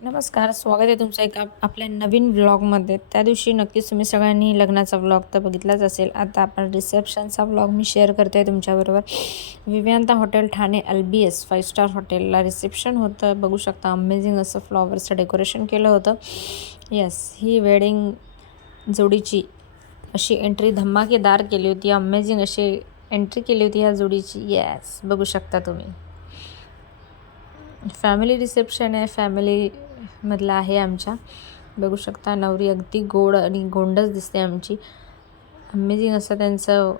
नमस्कार, स्वागत आहे तुमचं एका आपल्या नवीन व्लॉगमध्ये. त्या दिवशी नक्कीच तुम्ही सगळ्यांनी लग्नाचा व्लॉग तर बघितलाच असेल. आता आपण रिसेप्शनचा व्लॉग मी शेअर करते आहे तुमच्याबरोबर. Vivanta hotel Thane LBS 5 star हॉटेलला रिसेप्शन होतं. बघू शकता अमेझिंग असं फ्लॉवरचं डेकोरेशन केलं होतं. येस, ही वेडिंग जोडीची अशी एंट्री धमाकेदार केली होती. अमेझिंग अशी एंट्री केली होती ह्या जोडीची. येस, बघू शकता तुम्ही. फॅमिली रिसेप्शन आहे, फॅमिलीमधलं आहे आमच्या. बघू शकता नवरी अगदी गोड आणि गोंडच दिसते आमची. अमेझिंग असं त्यांचं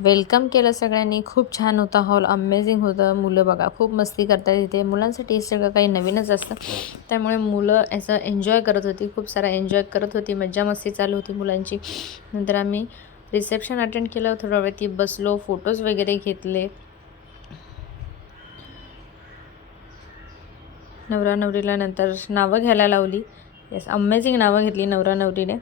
वेलकम केलं सगळ्यांनी. खूप छान होता हॉल, अमेझिंग होतं. मुलं बघा खूप मस्ती करतात इथे. मुलांसाठी हे सगळं काही नवीनच असतं, त्यामुळे मुलं असं एन्जॉय करत होती, खूप सारा एन्जॉय करत होती. मज्जा मस्ती चालू होती मुलांची. नंतर आम्ही रिसेप्शन अटेंड केलं. थोडा वेळ ती बसलो, फोटोज वगैरे घेतले. नवरा नवरीला नंतर नावं घ्यायला लावली. येस, अमेझिंग नावं घेतली नवरा नवरीने.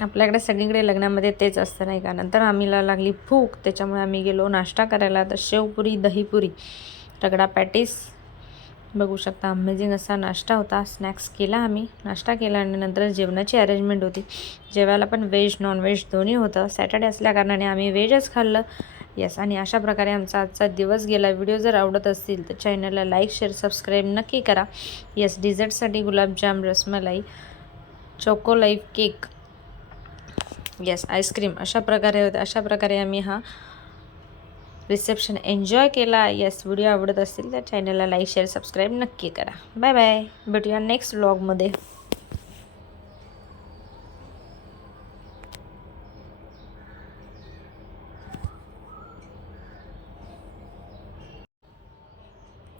आपल्याकडे सगळीकडे लग्नामध्ये तेच असतं नाही का. नंतर आम्हाला लागली भूक, त्याच्यामुळे आम्ही गेलो नाश्ता करायला. तर शेवपुरी, दहीपुरी, रगडा पॅटीस, बघू शकता अमेझिंग असा नाश्ता होता. स्नॅक्स केला आम्ही, नाश्ता केला आणि नंतर जेवणाची अरेंजमेंट होती. जेवायला पण व्हेज नॉनव्हेज दोन्ही होतं. सॅटर्डे असल्याकारणाने आम्ही व्हेजच खाल्लं. येस, आणि अशा प्रकारे आमचा आजचा दिवस गेला. व्हिडिओ जर आवडत असतील तर चॅनलला लाईक शेअर सबस्क्राईब नक्की करा. येस, डिझर्टसाठी gulab jam, rasmalai, choco life cake, yes ice cream, अशा प्रकारे आम्ही हा रिसेप्शन एन्जॉय केला. येस, व्हिडिओ आवडत असतील तर चॅनलला लाईक शेअर सबस्क्राईब नक्की करा. बाय बाय, भेटूया नेक्स्ट व्लॉगमध्ये.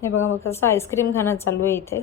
हे बघा मग कसं आईस्क्रीम खाणं चालू आहे इथे.